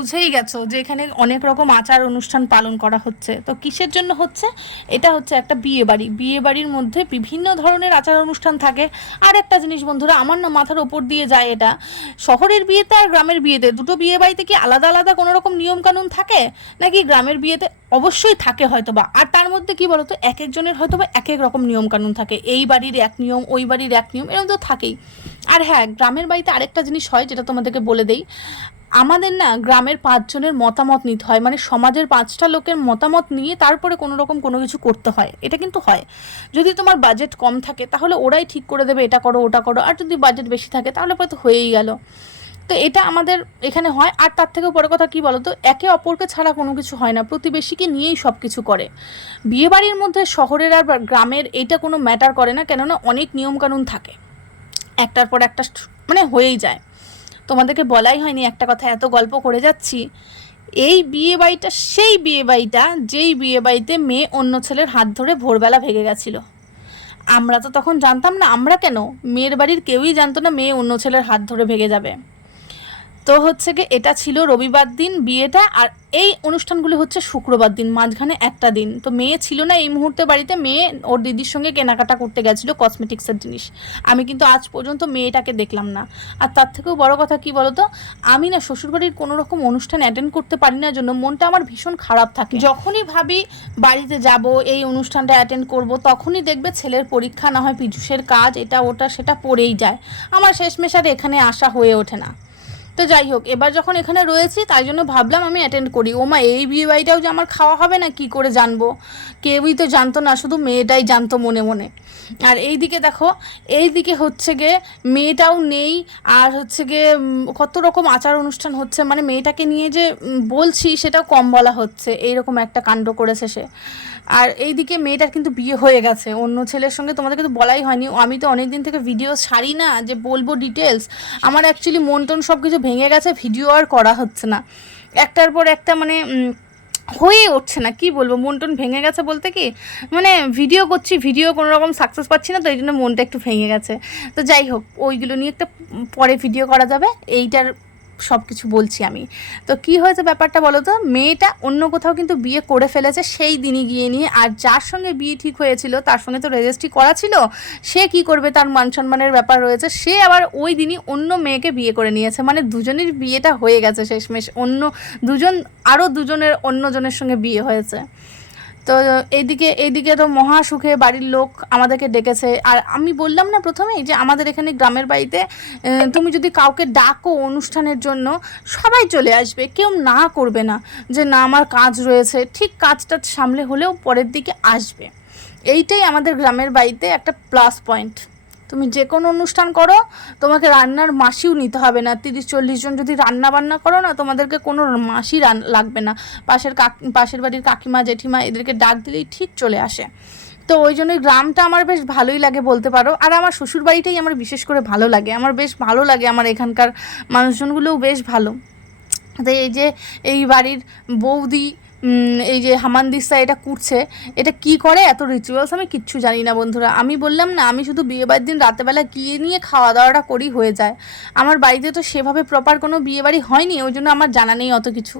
বুঝেই গেছো যে এখানে অনেক রকম আচার অনুষ্ঠান পালন করা হচ্ছে। তো কিসের জন্য হচ্ছে? এটা হচ্ছে একটা বিয়ে বাড়ি। বিয়ে বাড়ির মধ্যে বিভিন্ন ধরনের আচার অনুষ্ঠান থাকে। আর একটা জিনিস বন্ধুরা, আমার না মাথার ওপর দিয়ে যায় এটা, শহরের বিয়েতে আর গ্রামের বিয়েতে দুটো বিয়ে বাড়িতে কি আলাদা আলাদা কোনো রকম নিয়মকানুন থাকে, নাকি গ্রামের বিয়েতে অবশ্যই থাকে হয়তোবা, আর তার মধ্যে কি বলতো এক একজনের হয়তোবা এক এক রকম নিয়মকানুন থাকে, এই বাড়ির এক নিয়ম ওই বাড়ির এক নিয়ম, এরকম তো থাকেই। আর হ্যাঁ, গ্রামের বাড়িতে আরেকটা জিনিস হয় যেটা তোমাদেরকে বলে দেই, আমাদের না গ্রামের 5 জনের মতামত নিতে হয়, মানে সমাজের 5টা লোকের মতামত নিয়ে তারপরে কোনো রকম কোনো কিছু করতে হয়, এটা কিন্তু হয়। যদি তোমার বাজেট কম থাকে তাহলে ওরাই ঠিক করে দেবে এটা করো ওটা করো, আর যদি বাজেট বেশি থাকে তাহলে পরে তো হয়েই গেল। তো এটা আমাদের এখানে হয়। আর তার থেকেও বড় কথা কী বলো তো, একে অপরকে ছাড়া কোনো কিছু হয় না, প্রতিবেশীকে নিয়েই সব কিছু করে। বিয়েবাড়ির মধ্যে শহরের আর গ্রামের এইটা কোনো ম্যাটার করে না, কেননা অনেক নিয়মকানুন থাকে, একটার পর একটা মানে হয়েই যায়। তোমাদেরকে বলাই হয়নি একটা কথা, এত গল্প করে যাচ্ছি। এই বিয়ে বাড়িটা সেই বিয়ে বাড়িটা যেই বিয়ে বাড়িতে মেয়ে অন্য ছেলের হাত ধরে ভোরবেলা ভেগে গেছিল। আমরা তো তখন জানতাম না, আমরা কেন, মেয়ের বাড়ির কেউই জানতো না মেয়ে অন্য ছেলের হাত ধরে ভেগে যাবে। তো হচ্ছে কি, এটা ছিল রবিবার দিন বিয়েটা, আর এই অনুষ্ঠানগুলো হচ্ছে শুক্রবার দিন, মাঝখানে একটা দিন। তো মেয়ে ছিল না এই মুহূর্তে বাড়িতে, মেয়ে ওর দিদির সঙ্গে কেনাকাটা করতে গেছিলো কসমেটিক্সের জিনিস। আমি কিন্তু আজ পর্যন্ত মেয়েটাকে দেখলাম না। আর তার থেকেও বড় কথা কি বলতো, আমি না শ্বশুরবাড়ির কোনো রকম অনুষ্ঠান অ্যাটেন্ড করতে পারি না, জন্য মনটা আমার ভীষণ খারাপ থাকে। যখনই ভাবি বাড়িতে যাব এই অনুষ্ঠানটা অ্যাটেন্ড করব, তখনই দেখবে ছেলের পরীক্ষা, না হয় পিজুসের কাজ, এটা ওটা সেটা পড়েই যায়। আমার শেষমেশ আর এখানে আসা হয়ে ওঠে না। তো যাই হোক, এবার যখন এখানে রয়েছি তাই জন্য ভাবলাম আমি অ্যাটেন্ড করি। ওমা, এই বিয়ে বাড়িটাও যে আমার খাওয়া হবে না কি করে জানবো, কেউই তো জানতো না, শুধু মেয়েটাই জানতো মনে মনে। আর এই দিকে দেখো, এই দিকে হচ্ছে গিয়ে মেয়েটাও নেই, আর হচ্ছে গিয়ে কত রকম আচার অনুষ্ঠান হচ্ছে, মানে মেয়েটাকে নিয়ে যে বলছি সেটাও কম বলা হচ্ছে, এইরকম একটা কাণ্ড করেছে সে। আর এইদিকে মেয়েটার কিন্তু বিয়ে হয়ে গেছে অন্য ছেলের সঙ্গে, তোমাদেরকে তো বলাই হয়নি। আমি তো অনেক দিন থেকে ভিডিও ছাড়ি না যে বলবো ডিটেলস, আমার অ্যাকচুয়ালি মন টন সব কিছু ভেঙে গেছে, ভিডিও আর করা হচ্ছে না, একটার পর একটা মানে হয়ে উঠছে না, কি বলবো, মন টন ভেঙে গেছে বলতে কি, মানে ভিডিও করছি, ভিডিও কোনো রকম সাকসেস পাচ্ছি না, তো এই জন্য মনটা একটু ভেঙে গেছে। তো যাই হোক, ওইগুলো নিয়ে একটা পরে ভিডিও করা যাবে, এইটার সব কিছু বলছি আমি। তো কি হয়েছে ব্যাপারটা বলো তো, মেয়েটা অন্য কোথাও কিন্তু বিয়ে করে ফেলেছে সেই দিনই গিয়ে নিয়ে, আর যার সঙ্গে বিয়ে ঠিক হয়েছিল তার সঙ্গে তো রেজিস্ট্রি করা ছিল, সে কি করবে, তার মান সম্মানের ব্যাপার রয়েছে, সে আবার ওই দিনই অন্য মেয়েকে বিয়ে করে নিয়েছে, মানে দুজনের বিয়েটা হয়ে গেছে শেষমেশ, অন্য দুজন, আরও দুজনের অন্যজনের সঙ্গে বিয়ে হয়েছে। তো এইদিকে তো মহা সুখে বাড়ির লোক আমাদেরকে ডেকেছে। আর আমি বললাম না প্রথমেই যে আমাদের এখানে গ্রামের বাড়িতে তুমি যদি কাউকে ডাকো অনুষ্ঠানের জন্য, সবাই চলে আসবে, কেউ না করবে না যে না আমার কাজ রয়েছে, ঠিক কাজটা সামলে হলেও পরের দিকে আসবে। এইটাই আমাদের গ্রামের বাড়িতে একটা প্লাস পয়েন্ট। তুমি যে কোনো অনুষ্ঠান করো, তোমাকে রান্নার মাসিও নিতে হবে না, 30-40 জন যদি রান্না বান্না করো না, তোমাদেরকে কোনো মাসি লাগবে না, পাশের বাড়ির কাকিমা জেঠিমা এদেরকে ডাক দিলেই ঠিক চলে আসে। তো ওই জন্যই গ্রামটা আমার বেশ ভালোই লাগে বলতে পারো। আর আমার শ্বশুর বাড়িটাই আমার বিশেষ করে ভালো লাগে, আমার বেশ ভালো লাগে, আমার এখানকার মানুষজনগুলোও বেশ ভালো। তো এই যে এই বাড়ির বৌদি, এই যে হামানদিসা এটা করছে, এটা কি করে এত রিচুয়ালস আমি কিচ্ছু জানি না বন্ধুরা। আমি বললাম না, আমি শুধু বিয়েবাড়ির দিন রাতেবেলা গিয়ে নিয়ে খাওয়া দাওয়াটা করি, হয়ে যায়। আমার বাড়িতে তো সেভাবে প্রপার কোনো বিয়েবাড়ি হয়নি, ওই জন্য আমার জানা নেই অত কিছু।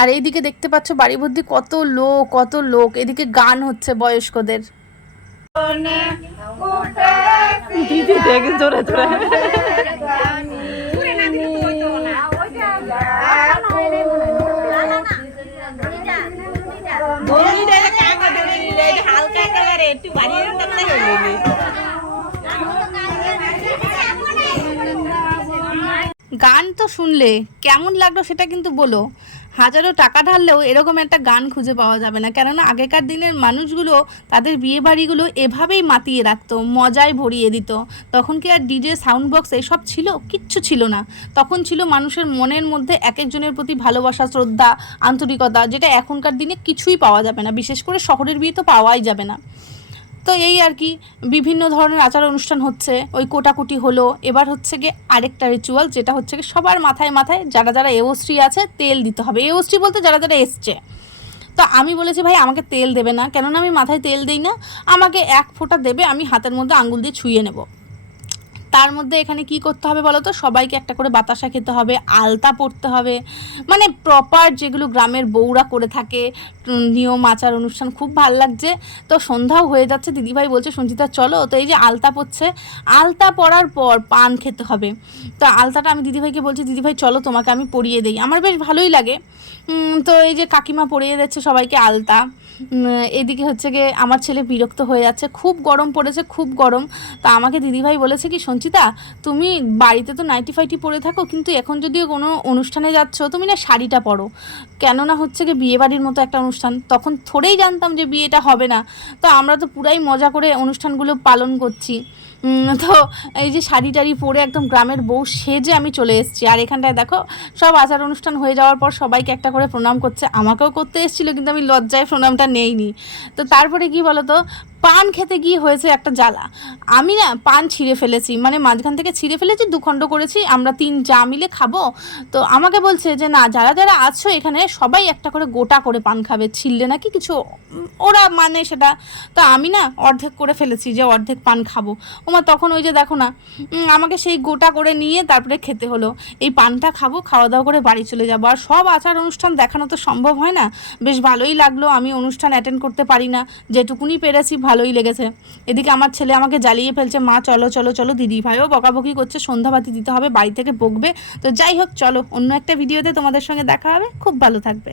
আর এইদিকে দেখতে পাচ্ছ বাড়ি ভর্তি কত লোক কত লোক, এদিকে গান হচ্ছে বয়স্কদের। দিদি দেখে জোরে জোরে গান তো শুনলে কেমন লাগলো সেটা কিন্তু বলো। হাজারো টাকা ঢাললেও এরকম একটা গান খুঁজে পাওয়া যাবে না, কেননা আগেকার দিনের মানুষগুলো তাদের বিয়ে বাড়িগুলো এভাবেই মাতিয়ে রাখতো, মজায় ভরিয়ে দিত। তখন কি আর ডিজে সাউন্ড বক্স এসব ছিল? কিচ্ছু ছিল না। তখন ছিল মানুষের মনের মধ্যে এক একজনের প্রতি ভালোবাসা, শ্রদ্ধা, আন্তরিকতা, যেটা এখনকার দিনে কিছুই পাওয়া যাবে না, বিশেষ করে শহরের বিয়ে তো পাওয়াই যাবে না। তো এই আর কি, বিভিন্ন ধরনের আচার অনুষ্ঠান হচ্ছে, ওই কোটাকুটি হলো। এবার হচ্ছে গিয়ে আরেকটা রিচুয়াল, যেটা হচ্ছে গিয়ে সবার মাথায় মাথায় যারা যারা এওশ্রী আছে তেল দিতে হবে। এওশ্রী বলতে যারা যারা এসছে। তো আমি বলেছি ভাই আমাকে তেল দেবে না, কেননা আমি মাথায় তেল দিই না, আমাকে 1 ফোঁটা দেবে, আমি হাতের মধ্যে আঙুল দিয়ে ছুঁয়ে নেব। তার মধ্যে এখানে কি করতে হবে বলো তো, সবাইকে একটা করে বাতাসা খেতে হবে, আলতা পরতে হবে, মানে প্রপার যেগুলো গ্রামের বউরা করে থাকে নিয়ম আচার অনুষ্ঠান, খুব ভাল লাগছে। তো সন্ধ্যাও হয়ে যাচ্ছে, দিদিভাই বলছে সঞ্চিতা চলো, তো এই যে আলতা পরছে, আলতা পরার পর পান খেতে হবে। তো আলতাটা আমি দিদিভাইকে বলছি দিদিভাই চলো তোমাকে আমি পরিয়ে দিই, আমার বেশ ভালোই লাগে। তো এই যে কাকিমা পরিয়ে দিচ্ছে সবাইকে আলতা। এদিকে হচ্ছে গিয়ে আমার ছেলে বিরক্ত হয়ে যাচ্ছে, খুব গরম পড়েছে, খুব গরম। তা আমাকে দিদিভাই বলেছে কি সঞ্চিতা তুমি বাড়িতে তো নাইটি ফাইটি পরে থাকো, কিন্তু এখন যদিও কোনো অনুষ্ঠানে যাচ্ছ তুমি না শাড়িটা পরো, কেননা হচ্ছে গিয়ে বিয়েবাড়ির মতো একটা অনুষ্ঠান। তখন থোড়েই জানতাম যে বিয়েটা হবে না, তো আমরা তো পুরাই মজা করে অনুষ্ঠানগুলো পালন করছি। তো এই যে শাড়ি টাড়ি পরে একদম গ্রামের বউ সেজে আমি চলে এসেছি। আর এখানটায় দেখো সব আচার অনুষ্ঠান হয়ে যাওয়ার পর সবাইকে একটা করে প্রণাম করছে, আমাকেও করতে এসেছিলো কিন্তু আমি লজ্জায় প্রণামটা নেইনি। তো তারপরে কি বলো তো, পান খেতে গিয়ে হয়েছে একটা জ্বালা। আমি না পান ছিঁড়ে ফেলেছি, মানে মাঝখান থেকে ছিঁড়ে ফেলেছি, দুখণ্ড করেছি, আমরা 3 যা মিলে খাবো। তো আমাকে বলছে যে না যারা যারা আছো এখানে সবাই একটা করে গোটা করে পান খাবে, ছিঁড়লে নাকি কিছু ওরা মানে সেটা। তো আমি না অর্ধেক করে ফেলেছি যে অর্ধেক পান খাবো। ওমা তখন ওই যে দেখো না আমাকে সেই গোটা করে নিয়ে তারপরে খেতে হলো। এই পানটা খাবো, খাওয়া দাওয়া করে বাড়ি চলে যাবো। আর সব আচার অনুষ্ঠান দেখানো তো সম্ভব হয় না, বেশ ভালোই লাগলো। আমি অনুষ্ঠান অ্যাটেন্ড করতে পারি না, যেটুকুনি পেরেছি ভালোই লেগেছে। এদিকে আমার ছেলে আমাকে জ্বালিয়ে ফেলছে, মা চলো চলো চলো, দিদি ভাইও বকাবকি করছে, সন্ধ্যাবাতি দিতে হবে, বাড়ি থেকে বকবে। তো যাই হোক চলো, অন্য একটা ভিডিওতে তোমাদের সঙ্গে দেখা হবে, খুব ভালো থাকবে।